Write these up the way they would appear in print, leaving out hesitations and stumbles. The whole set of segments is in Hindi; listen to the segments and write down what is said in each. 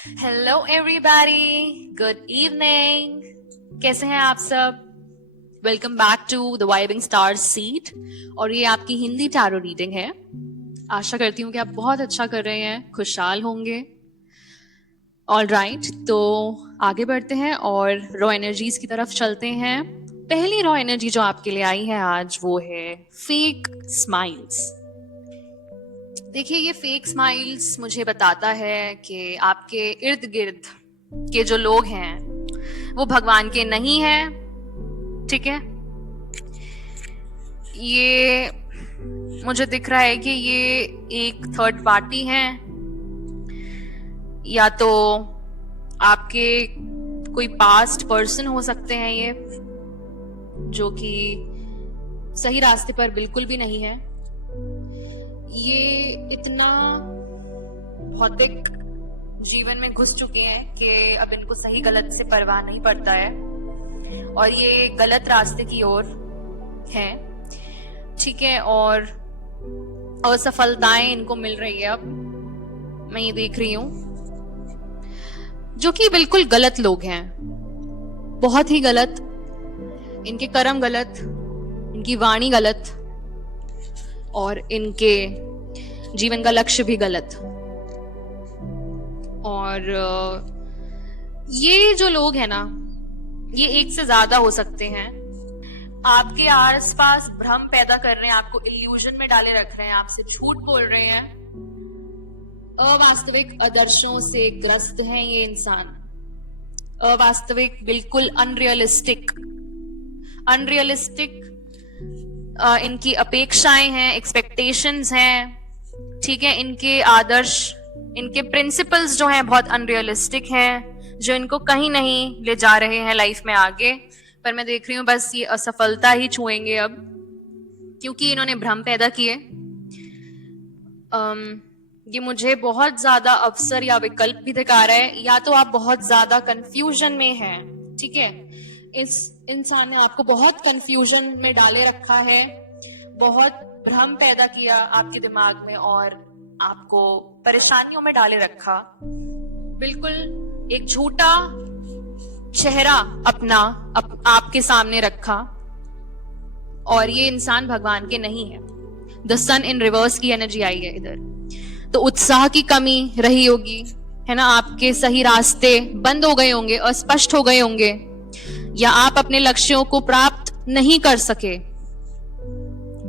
Hello everybody, good evening. कैसे हैं आप सब? Welcome back to the vibing stars seat. और ये आपकी हिंदी टैरो रीडिंग है। आशा करती हूँ कि आप बहुत अच्छा कर रहे हैं, खुशहाल होंगे। ऑल राइट, तो आगे बढ़ते हैं और रॉ एनर्जीज की तरफ चलते हैं। पहली रॉ एनर्जी जो आपके लिए आई है आज वो है फेक स्माइल्स। देखिए, ये फेक स्माइल्स मुझे बताता है कि आपके इर्द गिर्द के जो लोग हैं वो भगवान के नहीं हैं। ठीक है, ये मुझे दिख रहा है कि ये एक थर्ड पार्टी है, या तो आपके कोई पास्ट पर्सन हो सकते हैं ये, जो कि सही रास्ते पर बिल्कुल भी नहीं है। ये इतना भौतिक जीवन में घुस चुके हैं कि अब इनको सही गलत से परवाह नहीं पड़ता है और ये गलत रास्ते की ओर हैं। ठीक है, और असफलताएं इनको मिल रही है। अब मैं ये देख रही हूं, जो कि बिल्कुल गलत लोग हैं, बहुत ही गलत। इनके कर्म गलत, इनकी वाणी गलत और इनके जीवन का लक्ष्य भी गलत। और ये जो लोग हैं ना, ये एक से ज्यादा हो सकते हैं। आपके आसपास भ्रम पैदा कर रहे हैं, आपको इल्यूजन में डाले रख रहे हैं, आपसे झूठ बोल रहे हैं। अवास्तविक आदर्शों से ग्रस्त हैं ये इंसान। अवास्तविक, बिल्कुल अनरियलिस्टिक इनकी अपेक्षाएं हैं, एक्सपेक्टेशंस हैं। ठीक है, इनके आदर्श, इनके प्रिंसिपल्स जो हैं बहुत अनरियलिस्टिक हैं, जो इनको कहीं नहीं ले जा रहे हैं लाइफ में आगे। पर मैं देख रही हूँ बस ये असफलता ही छुएंगे अब, क्योंकि इन्होंने भ्रम पैदा किए। ये मुझे बहुत ज्यादा अवसर या विकल्प भी दिखा रहा है, या तो आप बहुत ज्यादा कंफ्यूजन में हैं। ठीक है, इस इंसान ने आपको बहुत कंफ्यूजन में डाले रखा है, बहुत भ्रम पैदा किया आपके दिमाग में और आपको परेशानियों में डाले रखा। बिल्कुल एक झूठा चेहरा अपना आपके सामने रखा। और ये इंसान भगवान के नहीं है। द सन इन रिवर्स की एनर्जी आई है इधर। तो उत्साह की कमी रही होगी, है ना? आपके सही रास्ते बंद हो गए होंगे, अस्पष्ट हो गए होंगे, या आप अपने लक्ष्यों को प्राप्त नहीं कर सके,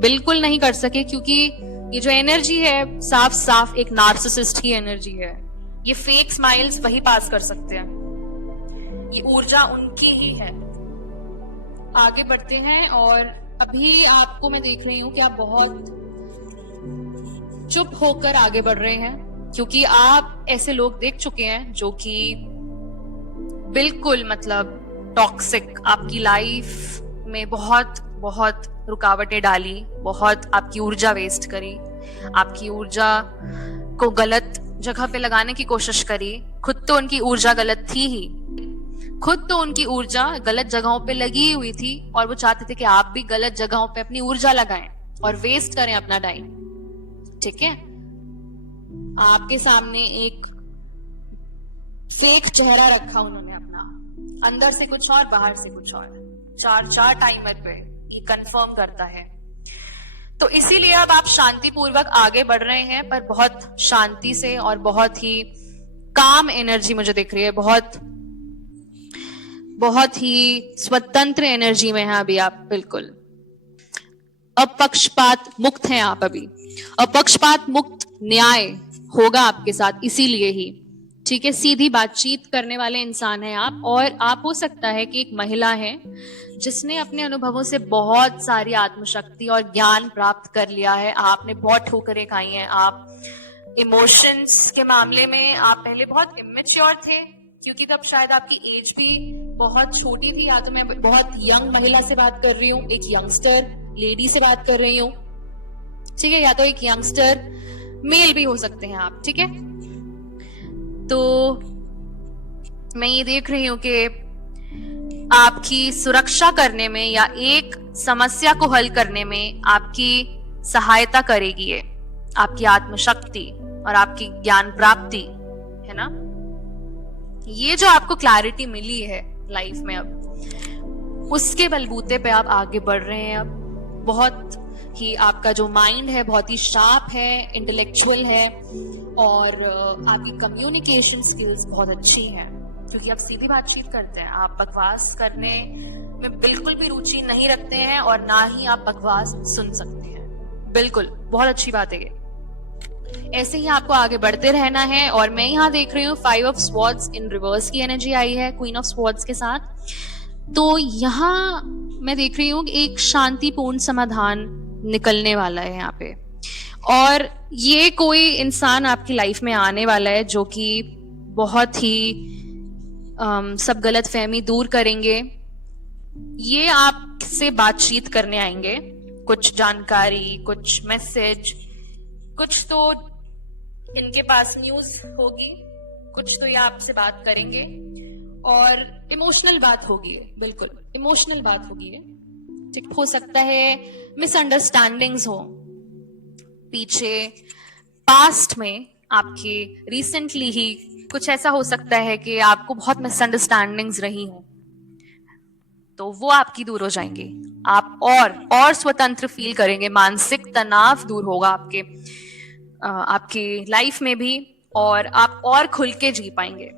बिल्कुल नहीं कर सके, क्योंकि ये जो एनर्जी है साफ साफ एक नार्सिसिस्ट की एनर्जी है। ये फेक स्माइल्स वही पास कर सकते हैं, ये ऊर्जा उनकी ही है। आगे बढ़ते हैं, और अभी आपको मैं देख रही हूं कि आप बहुत चुप होकर आगे बढ़ रहे हैं, क्योंकि आप ऐसे लोग देख चुके हैं जो कि बिल्कुल मतलब टॉक्सिक, आपकी लाइफ में बहुत बहुत रुकावटें डाली, बहुत आपकी ऊर्जा वेस्ट करी, आपकी ऊर्जा को गलत जगह पे लगाने की कोशिश करी। खुद तो उनकी ऊर्जा गलत थी ही, खुद तो उनकी ऊर्जा गलत जगहों पे लगी हुई थी, और वो चाहते थे कि आप भी गलत जगहों पे अपनी ऊर्जा लगाएं और वेस्ट करें अपना टाइम। ठीक है, आपके सामने एक फेक चेहरा रखा उन्होंने अपना, अंदर से कुछ और बाहर से कुछ और, चार टाइमर पे ये कंफर्म करता है। तो इसीलिए अब आप शांतिपूर्वक आगे बढ़ रहे हैं, पर बहुत शांति से और बहुत ही काम एनर्जी मुझे दिख रही है, बहुत ही स्वतंत्र एनर्जी में है अभी आप। बिल्कुल अपक्षपात मुक्त हैं आप अभी, अपक्षपात मुक्त न्याय होगा आपके साथ, इसीलिए ही। ठीक है, सीधी बातचीत करने वाले इंसान हैं आप, और आप हो सकता है कि एक महिला है जिसने अपने अनुभवों से बहुत सारी आत्मशक्ति और ज्ञान प्राप्त कर लिया है। आपने बहुत ठोकरें खाई हैं, आप इमोशंस के मामले में आप पहले बहुत इमेच्योर थे, क्योंकि तब शायद आपकी एज भी बहुत छोटी थी, या तो मैं बहुत यंग महिला से बात कर रही हूँ, एक यंगस्टर लेडी से बात कर रही हूँ। ठीक है, या तो एक यंगस्टर मेल भी हो सकते हैं आप। ठीक है, तो मैं ये देख रही हूं कि आपकी सुरक्षा करने में या एक समस्या को हल करने में आपकी सहायता करेगी ये, आपकी आत्मशक्ति और आपकी ज्ञान प्राप्ति, है ना? ये जो आपको क्लैरिटी मिली है लाइफ में, अब उसके बलबूते पे आप आगे बढ़ रहे हैं। अब बहुत ही आपका जो माइंड है बहुत ही शार्प है, इंटेलेक्चुअल है, और आपकी कम्युनिकेशन स्किल्स बहुत अच्छी हैं, क्योंकि आप सीधी बातचीत करते हैं। आप बकवास करने में बिल्कुल भी रुचि नहीं रखते हैं, और ना ही आप बकवास सुन सकते हैं। बिल्कुल, बहुत अच्छी बात है ये। ऐसे ही आपको आगे बढ़ते रहना है। और मैं यहाँ देख रही हूँ 5 ऑफ स्वॉर्ड्स इन रिवर्स की एनर्जी आई है क्वीन ऑफ स्वॉर्ड्स के साथ। तो यहाँ मैं देख रही हूँ एक शांतिपूर्ण समाधान निकलने वाला है यहाँ पे, और ये कोई इंसान आपकी लाइफ में आने वाला है जो कि बहुत ही सब गलत फहमी दूर करेंगे। ये आपसे बातचीत करने आएंगे, कुछ जानकारी, कुछ मैसेज, कुछ तो इनके पास न्यूज होगी, कुछ तो ये आपसे बात करेंगे, और इमोशनल बात होगी, बिल्कुल इमोशनल बात होगी। ठीक, हो सकता है मिसअंडरस्टैंडिंग्स हो पीछे, पास्ट में आपके रिसेंटली ही कुछ ऐसा हो सकता है कि आपको बहुत मिसअंडरस्टैंडिंग्स रही हो, तो वो आपकी दूर हो जाएंगी। आप और स्वतंत्र फील करेंगे, मानसिक तनाव दूर होगा आपके लाइफ में भी, और आप और खुल के जी पाएंगे।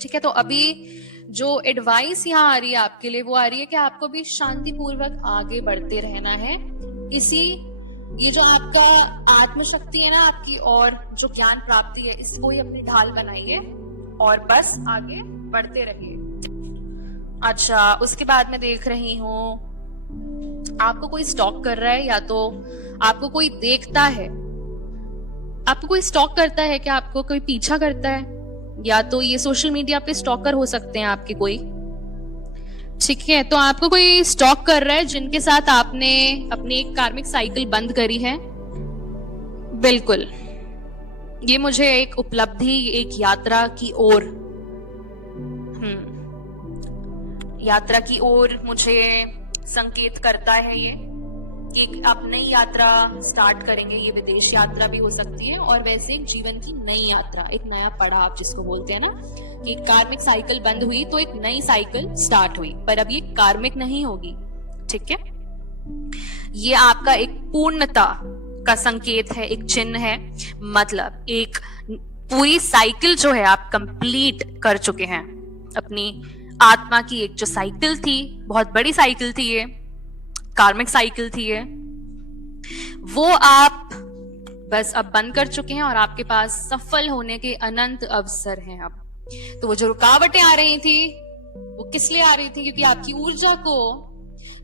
ठीक है, तो अभी जो एडवाइस यहाँ आ रही है आपके लिए, वो आ रही है कि आपको भी शांतिपूर्वक आगे बढ़ते रहना है। ये जो आपका आत्मशक्ति है ना आपकी, और जो ज्ञान प्राप्ति है, इसको ही अपनी ढाल बनाइए और बस आगे बढ़ते रहिए। अच्छा, उसके बाद मैं देख रही हूँ आपको कोई स्टॉक कर रहा है, या तो आपको कोई देखता है, आपको कोई स्टॉक करता है, कि आपको कोई पीछा करता है, या तो ये सोशल मीडिया पे स्टॉकर हो सकते हैं आपके कोई। ठीक है, तो आपको कोई स्टॉक कर रहा है जिनके साथ आपने अपनी एक कार्मिक साइकिल बंद करी है। बिल्कुल, ये मुझे एक उपलब्धि, एक यात्रा की ओर यात्रा की ओर मुझे संकेत करता है। ये एक आप नई यात्रा स्टार्ट करेंगे, ये विदेश यात्रा भी हो सकती है, और वैसे एक जीवन की नई यात्रा, एक नया पड़ाव जिसको बोलते हैं ना, कि कार्मिक साइकिल बंद हुई तो एक नई साइकिल स्टार्ट हुई, पर अब ये कार्मिक नहीं होगी। ठीक है, ये आपका एक पूर्णता का संकेत है, एक चिन्ह है, मतलब एक पूरी साइकिल जो है आप कंप्लीट कर चुके हैं। अपनी आत्मा की एक जो साइकिल थी, बहुत बड़ी साइकिल थी, ये कार्मिक साइकिल थी, ये वो आप बस अब बंद कर चुके हैं, और आपके पास सफल होने के अनंत अवसर हैं अब। तो वो जो रुकावटें आ रही थी, वो किस लिए आ रही थी? क्योंकि आपकी ऊर्जा को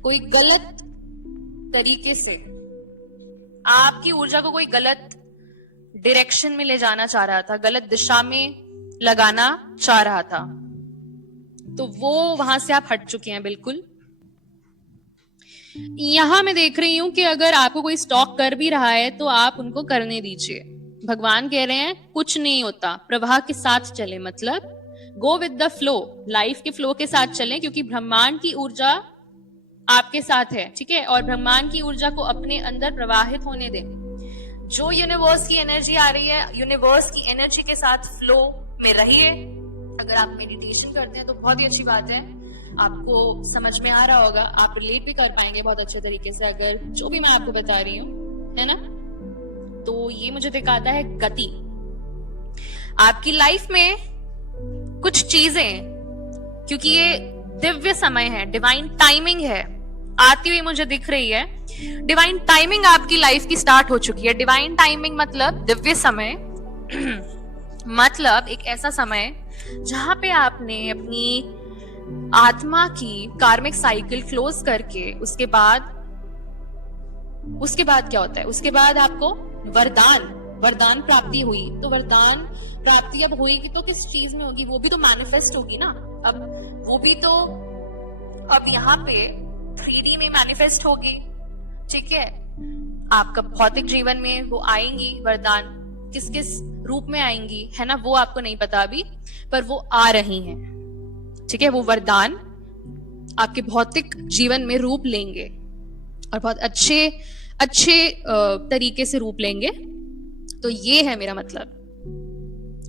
कोई गलत तरीके से, आपकी ऊर्जा को कोई गलत डायरेक्शन में ले जाना चाह रहा था, गलत दिशा में लगाना चाह रहा था, तो वो वहां से आप हट चुके हैं। बिल्कुल, यहां मैं देख रही हूं कि अगर आपको कोई स्टॉक कर भी रहा है तो आप उनको करने दीजिए। भगवान कह रहे हैं कुछ नहीं होता, प्रवाह के साथ चले, मतलब go with the flow, life के फ्लो के साथ चलें, क्योंकि ब्रह्मांड की ऊर्जा आपके साथ है। ठीक है, और ब्रह्मांड की ऊर्जा को अपने अंदर प्रवाहित होने दें। जो यूनिवर्स की एनर्जी आ रही है, यूनिवर्स की एनर्जी के साथ फ्लो में रहिए। अगर आप मेडिटेशन करते हैं तो बहुत ही अच्छी बात है, आपको समझ में आ रहा होगा, आप रिलेट भी कर पाएंगे बहुत अच्छे तरीके से, अगर जो भी मैं आपको बता रही हूँ, है ना। तो ये मुझे दिखाता है गति। आपकी लाइफ में कुछ चीजें, क्योंकि ये दिव्य समय है, डिवाइन टाइमिंग है, आती हुई मुझे दिख रही है। डिवाइन टाइमिंग आपकी लाइफ की स्टार्ट हो चुकी है। डिवाइन टाइमिंग मतलब दिव्य समय मतलब एक ऐसा समय जहां पे आपने अपनी आत्मा की कार्मिक साइकिल क्लोज करके, उसके बाद क्या होता है, उसके बाद आपको वरदान प्राप्ति हुई। तो वरदान प्राप्ति अब होगी तो किस चीज में होगी? वो भी तो मैनिफेस्ट होगी ना। अब वो भी तो अब यहाँ पे 3D में मैनिफेस्ट होगी। ठीक है, आपका भौतिक जीवन में वो आएंगी वरदान, किस किस रूप में आएंगी, है ना, वो आपको नहीं पता अभी, पर वो आ रही हैं। ठीक है, वो वरदान आपके भौतिक जीवन में रूप लेंगे, और बहुत अच्छे तरीके से रूप लेंगे। तो ये है मेरा मतलब।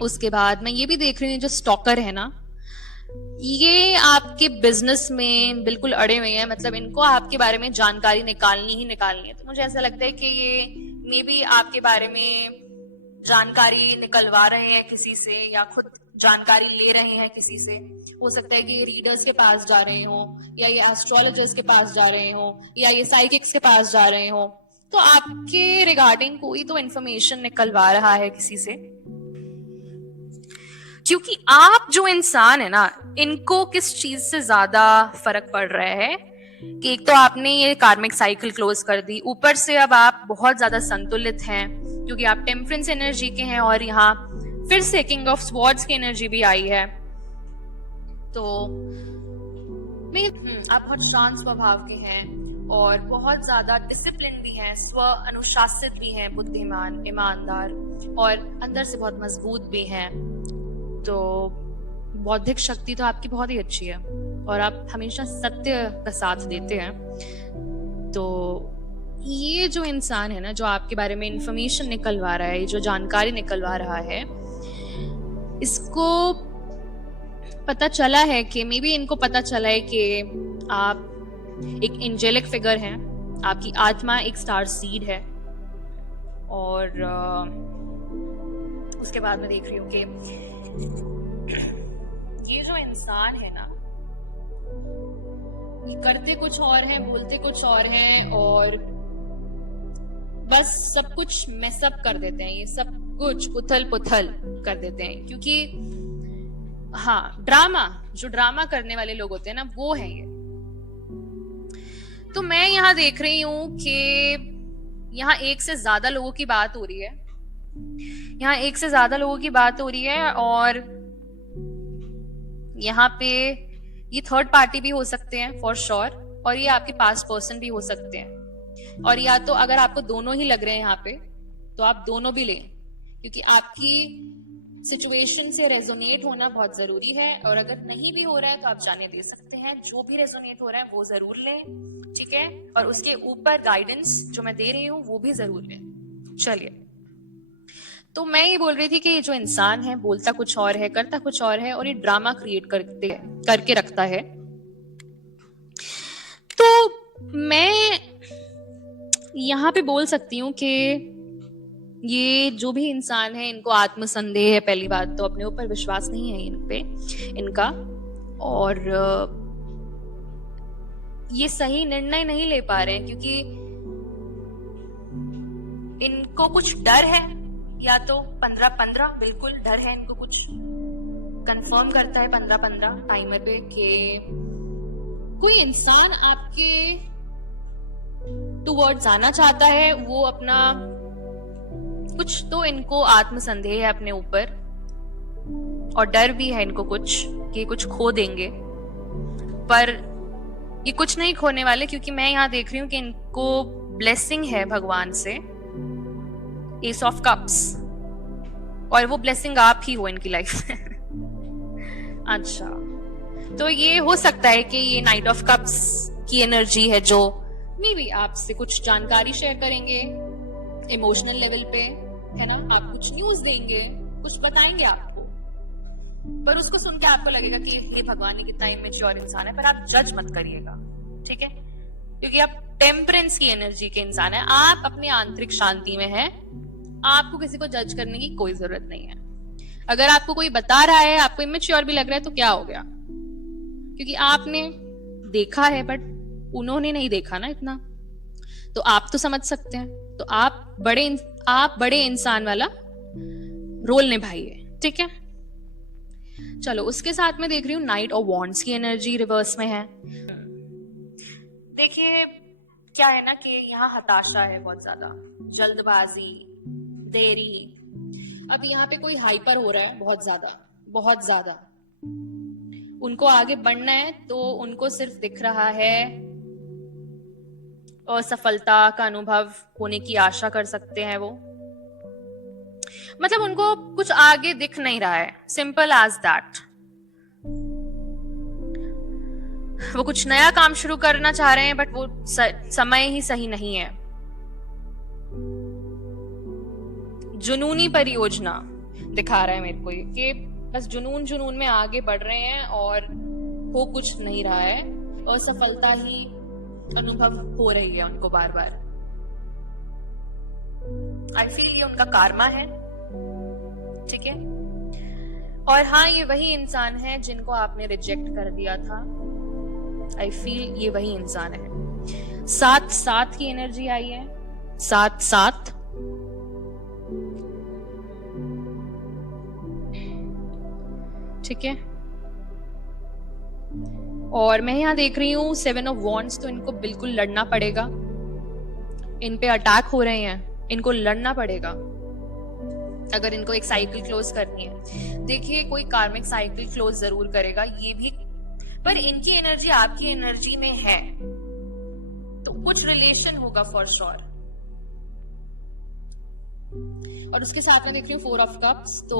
उसके बाद मैं ये भी देख रही हूँ जो स्टॉकर है ना, ये आपके बिजनेस में बिल्कुल अड़े हुए हैं, मतलब इनको आपके बारे में जानकारी निकालनी ही निकालनी है। तो मुझे ऐसा लगता है कि ये मे बी आपके बारे में जानकारी निकलवा रहे हैं किसी से, या खुद जानकारी ले रहे हैं किसी से। हो सकता है कि ये रीडर्स के पास जा रहे हो, या ये एस्ट्रोलॉजर्स के पास जा रहे हो, या ये साइकिक्स के पास जा रहे हो। तो आपके रिगार्डिंग कोई तो इन्फॉर्मेशन निकलवा रहा है किसी से, क्योंकि आप जो इंसान है ना, इनको किस चीज से ज्यादा फर्क पड़ रहा है कि एक तो आपने ये कार्मिक साइकिल क्लोज कर दी, ऊपर से अब आप बहुत ज्यादा संतुलित हैं क्योंकि आप टेम्परेंस एनर्जी के हैं, और यहाँ फिर से किंग ऑफ स्वॉर्ड्स की एनर्जी भी आई है। तो आप बहुत शांत स्वभाव के हैं और बहुत ज्यादा डिसिप्लिन भी हैं, स्व अनुशासित भी हैं, बुद्धिमान, ईमानदार और अंदर से बहुत मजबूत भी हैं। तो बौद्धिक शक्ति तो आपकी बहुत ही अच्छी है और आप हमेशा सत्य का साथ देते हैं। तो ये जो इंसान है ना, जो आपके बारे में इंफॉर्मेशन निकलवा रहा है, जो जानकारी निकलवा रहा है, इसको पता चला है कि मे बी इनको पता चला है कि आप एक एंजेलिक फिगर हैं, आपकी आत्मा एक स्टार सीड है। और उसके बाद मैं देख रही हूँ कि ये जो इंसान है ना, ये करते कुछ और हैं, बोलते कुछ और हैं, और बस सब कुछ मैसअप कर देते हैं, ये सब कुछ उथल पुथल कर देते हैं। क्योंकि हाँ, जो ड्रामा करने वाले लोग होते हैं ना, वो है ये। तो मैं यहाँ देख रही हूं कि यहाँ एक से ज्यादा लोगों की बात हो रही है, और यहाँ पे ये थर्ड पार्टी भी हो सकते हैं फॉर श्योर, और ये आपके पास पर्सन भी हो सकते हैं। और या तो अगर आपको दोनों ही लग रहे हैं यहाँ पे, तो आप दोनों भी लें, क्योंकि आपकी सिचुएशन से रेजोनेट होना बहुत जरूरी है। और अगर नहीं भी हो रहा है तो आप जाने दे सकते हैं, जो भी रेजोनेट हो रहा है वो जरूर लें, ठीक है। और उसके ऊपर गाइडेंस जो मैं दे रही हूँ वो भी जरूर लें। चलिए, तो मैं ये बोल रही थी कि ये जो इंसान है, बोलता कुछ और है, करता कुछ और है, और ये ड्रामा क्रिएट करके रखता है। तो मैं यहाँ पे बोल सकती हूँ कि ये जो भी इंसान है, इनको आत्मसंदेह है। पहली बात तो अपने ऊपर विश्वास नहीं है इनका, और ये सही निर्णय नहीं ले पा रहे हैं क्योंकि इनको कुछ डर है, या तो 15-15 बिल्कुल डर है इनको, कुछ कंफर्म करता है 15-15 टाइमर पे कि कोई इंसान आपके टुवर्ड्स आना चाहता है, वो अपना कुछ तो इनको आत्मसंदेह है अपने ऊपर, और डर भी है इनको कुछ कि कुछ खो देंगे। पर ये कुछ नहीं खोने वाले, क्योंकि मैं यहाँ देख रही हूँ कि इनको ब्लेसिंग है भगवान से, एस ऑफ कप्स, और वो ब्लेसिंग आप ही हो इनकी लाइफ में। अच्छा, तो ये हो सकता है कि ये नाइट ऑफ कप्स की एनर्जी है, जो मे बी आपसे कुछ जानकारी शेयर करेंगे इमोशनल लेवल पे, है ना। आप कुछ न्यूज देंगे, कुछ बताएंगे आपको, पर उसको सुन के आपको लगेगा कि ये भगवान ने कितना इमेच्योर इंसान है। पर आप जज मत करिएगा, ठीक है, क्योंकि आप टेम्परेंस की एनर्जी के इंसान है, आप अपनी आंतरिक शांति में हैं, आपको किसी को जज करने की कोई जरूरत नहीं है। अगर आपको कोई बता रहा है, आपको इमेच्योर भी लग रहा है, तो क्या हो गया, क्योंकि आपने देखा है बट उन्होंने नहीं देखा ना इतना, तो आप तो समझ सकते हैं। तो आप बड़े इंसान वाला रोल निभाइए, ठीक है। चलो, उसके साथ में देख रही हूँ नाइट ऑफ वॉन्ड्स की एनर्जी रिवर्स में है। देखिए क्या है ना कि यहाँ हताशा है, बहुत ज्यादा जल्दबाजी, देरी। अब यहाँ पे कोई हाइपर हो रहा है बहुत ज्यादा। उनको आगे बढ़ना है तो उनको सिर्फ दिख रहा है असफलता का अनुभव होने की आशा कर सकते हैं वो, मतलब उनको कुछ आगे दिख नहीं रहा है, सिंपल एज दैट। वो कुछ नया काम शुरू करना चाह रहे हैं बट वो समय ही सही नहीं है। जुनूनी परियोजना, दिखा रहा है मेरे को ये, कि बस जुनून जुनून में आगे बढ़ रहे हैं और हो कुछ नहीं रहा है, असफलता ही अनुभव हो रही है उनको बार बार। आई फील ये उनका कार्मा है, ठीक है। और हाँ, ये वही इंसान है जिनको आपने रिजेक्ट कर दिया था। आई फील ये वही इंसान है। 7-7 की एनर्जी आई है, 7-7। ठीक है। और मैं यहां देख रही हूं 7 ऑफ वॉन्ड्स, तो इनको बिल्कुल लड़ना पड़ेगा। इन पे अटैक हो रहे हैं, इनको लड़ना पड़ेगा अगर इनको एक साइकिल क्लोज करनी है। देखिए, कोई कार्मिक साइकिल क्लोज जरूर करेगा ये भी, पर इनकी एनर्जी आपकी एनर्जी में है तो कुछ रिलेशन होगा फॉर श्योर। और उसके साथ में देख रही हूँ 4 ऑफ कप्स, तो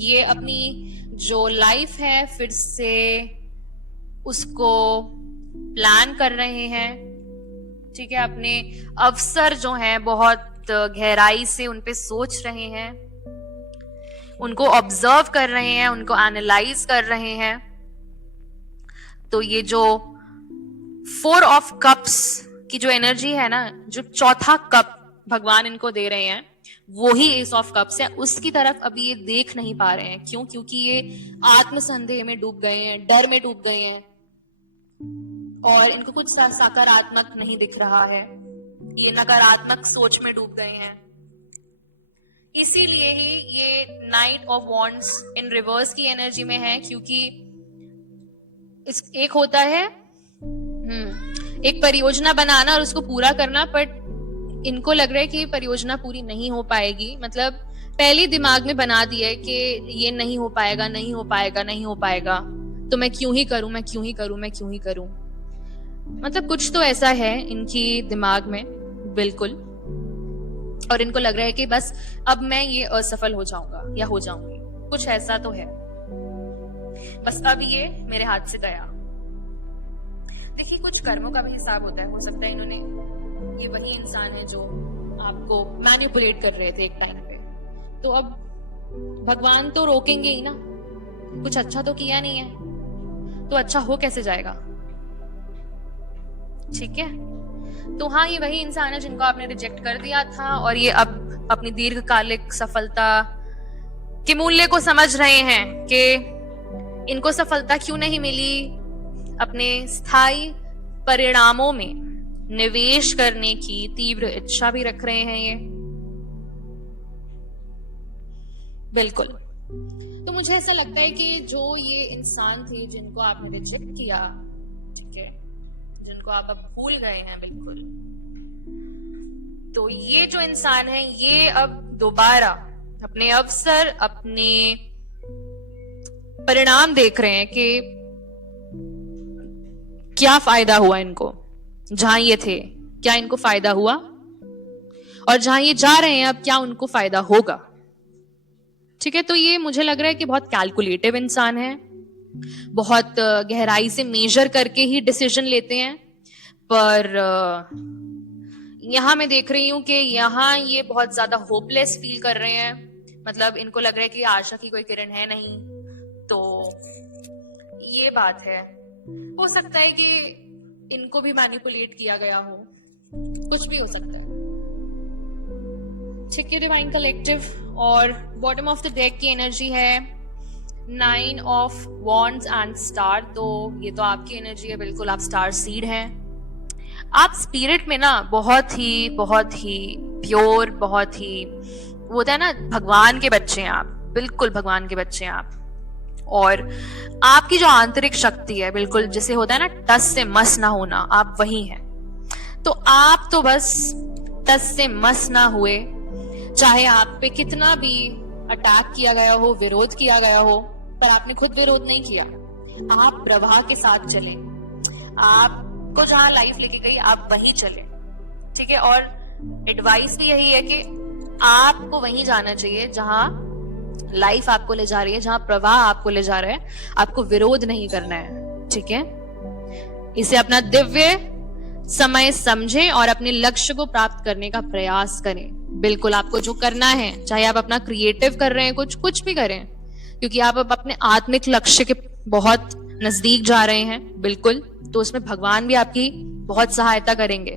ये अपनी जो लाइफ है फिर से उसको प्लान कर रहे हैं, ठीक है। अपने अवसर जो हैं बहुत गहराई से उन पे सोच रहे हैं, उनको ऑब्जर्व कर रहे हैं, उनको एनालाइज कर रहे हैं। तो ये जो 4 ऑफ कप्स की जो एनर्जी है ना, जो चौथा कप भगवान इनको दे रहे हैं वो ही एस ऑफ कप्स है, उसकी तरफ अभी ये देख नहीं पा रहे हैं। क्यों? क्योंकि ये आत्मसंदेह में डूब गए हैं, डर में डूब गए हैं और इनको कुछ सकारात्मक नहीं दिख रहा है, ये नकारात्मक सोच में डूब गए हैं। इसीलिए ही ये night of wands in reverse की एनर्जी में है, क्योंकि एक होता है एक परियोजना बनाना और उसको पूरा करना, बट इनको लग रहा है कि परियोजना पूरी नहीं हो पाएगी। मतलब पहले दिमाग में बना दिया है कि ये नहीं हो पाएगा, नहीं हो पाएगा, नहीं हो पाएगा, तो मैं क्यों ही करूं, मैं क्यों ही करूं, मैं क्यों ही करूं। मतलब कुछ तो ऐसा है इनकी दिमाग में, बिल्कुल। और इनको लग रहा है कि बस अब मैं ये असफल हो जाऊंगा या हो जाऊंगी, कुछ ऐसा तो है, बस अब ये मेरे हाथ से गया। देखिए, कुछ कर्मों का भी हिसाब होता है। हो सकता है इन्होंने, ये वही इंसान है जो आपको मैनिपुलेट कर रहे थे एक टाइम पे, तो अब भगवान तो रोकेंगे ही ना, कुछ अच्छा तो किया नहीं है तो अच्छा हो कैसे जाएगा, ठीक है। तो हाँ, ये वही इंसान है जिनको आपने रिजेक्ट कर दिया था और ये अब अपनी दीर्घकालिक सफलता के मूल्य को समझ रहे हैं कि इनको सफलता क्यों नहीं मिली। अपने स्थायी परिणामों में निवेश करने की तीव्र इच्छा भी रख रहे हैं ये, बिल्कुल। तो मुझे ऐसा लगता है कि जो ये इंसान थे जिनको आपने रिजेक्ट किया, ठीक है, जिनको आप अब भूल गए हैं बिल्कुल, तो ये जो इंसान है ये अब दोबारा अपने अवसर, अपने परिणाम देख रहे हैं कि क्या फायदा हुआ इनको, जहां ये थे क्या इनको फायदा हुआ, और जहां ये जा रहे हैं अब क्या उनको फायदा होगा, ठीक है। तो ये मुझे लग रहा है कि बहुत कैलकुलेटिव इंसान है, बहुत गहराई से मेजर करके ही डिसीजन लेते हैं। पर यहां मैं देख रही हूं कि यहां ये बहुत ज्यादा होपलेस फील कर रहे हैं। मतलब इनको लग रहा है कि आशा की कोई किरण है नहीं, तो ये बात है। हो सकता है कि इनको भी मैनिपुलेट किया गया हो, कुछ भी हो सकता है, ठीक है डिवाइन कलेक्टिव। और बॉटम ऑफ द डेक की एनर्जी है 9 ऑफ वॉन्ड्स एंड स्टार, तो ये तो आपकी एनर्जी है, बिल्कुल आप स्टार सीड हैं। आप स्पिरिट में ना बहुत ही प्योर, बहुत ही वो होता है ना, भगवान के बच्चे हैं आप, बिल्कुल भगवान के बच्चे हैं आप। और आपकी जो आंतरिक शक्ति है, बिल्कुल जैसे होता है ना टस से मस ना होना, आप वही हैं। तो आप तो बस टस से मस ना हुए, चाहे आप पे कितना भी अटैक किया गया हो, विरोध किया गया हो, पर आपने खुद विरोध नहीं किया। आप प्रवाह के साथ चले, आपको जहां लाइफ लेके गई आप वहीं चले, ठीक है। और एडवाइस भी यही है कि आपको वहीं जाना चाहिए जहां लाइफ आपको ले जा रही है, जहां प्रवाह आपको ले जा रहा है, आपको विरोध नहीं करना है, ठीक है। इसे अपना दिव्य समय समझें और अपने लक्ष्य को प्राप्त करने का प्रयास करें, बिल्कुल आपको जो करना है, चाहे आप अपना क्रिएटिव कर रहे हैं, कुछ भी करें, क्योंकि आप अब अपने आत्मिक लक्ष्य के बहुत नजदीक जा रहे हैं, बिल्कुल, तो उसमें भगवान भी आपकी बहुत सहायता करेंगे,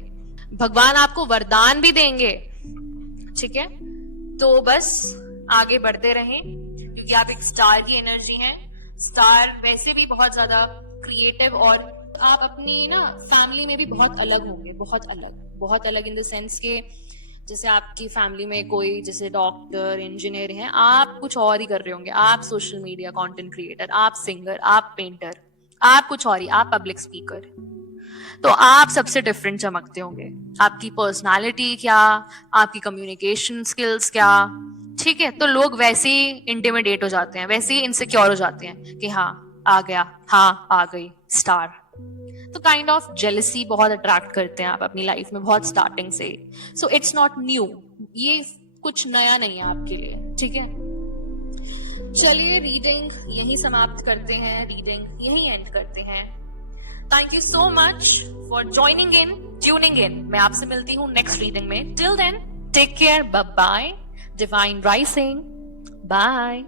भगवान आपको वरदान भी देंगे, ठीक है। तो बस आगे बढ़ते रहें, क्योंकि आप एक स्टार की एनर्जी हैं। स्टार वैसे भी बहुत ज्यादा क्रिएटिव, और आप अपनी ना फैमिली में भी बहुत अलग होंगे, बहुत अलग इन द सेंस के जैसे आपकी फैमिली में कोई जैसे डॉक्टर इंजीनियर हैं, आप कुछ और ही कर रहे होंगे, आप सोशल मीडिया कंटेंट क्रिएटर, आप सिंगर, आप पेंटर, आप कुछ और ही, आप पब्लिक स्पीकर, तो आप सबसे डिफरेंट चमकते होंगे। आपकी पर्सनालिटी क्या, आपकी कम्युनिकेशन स्किल्स क्या, ठीक है, तो लोग वैसे ही इंटिमिडेट हो जाते हैं, वैसे ही इनसिक्योर हो जाते हैं कि हाँ आ गया, हाँ आ गई स्टार। तो काइंड ऑफ जेलसी बहुत अट्रैक्ट करते हैं आप अपनी लाइफ में बहुत स्टार्टिंग से। सो इट्स नॉट न्यू, ये कुछ नया नहीं है आपके लिए, ठीक है। चलिए रीडिंग यही समाप्त करते हैं, रीडिंग यही एंड करते हैं। Thank you so much for joining in, tuning in. मैं आपसे मिलती हूँ नेक्स्ट रीडिंग में। Till then take care, bye bye, divine rising, bye.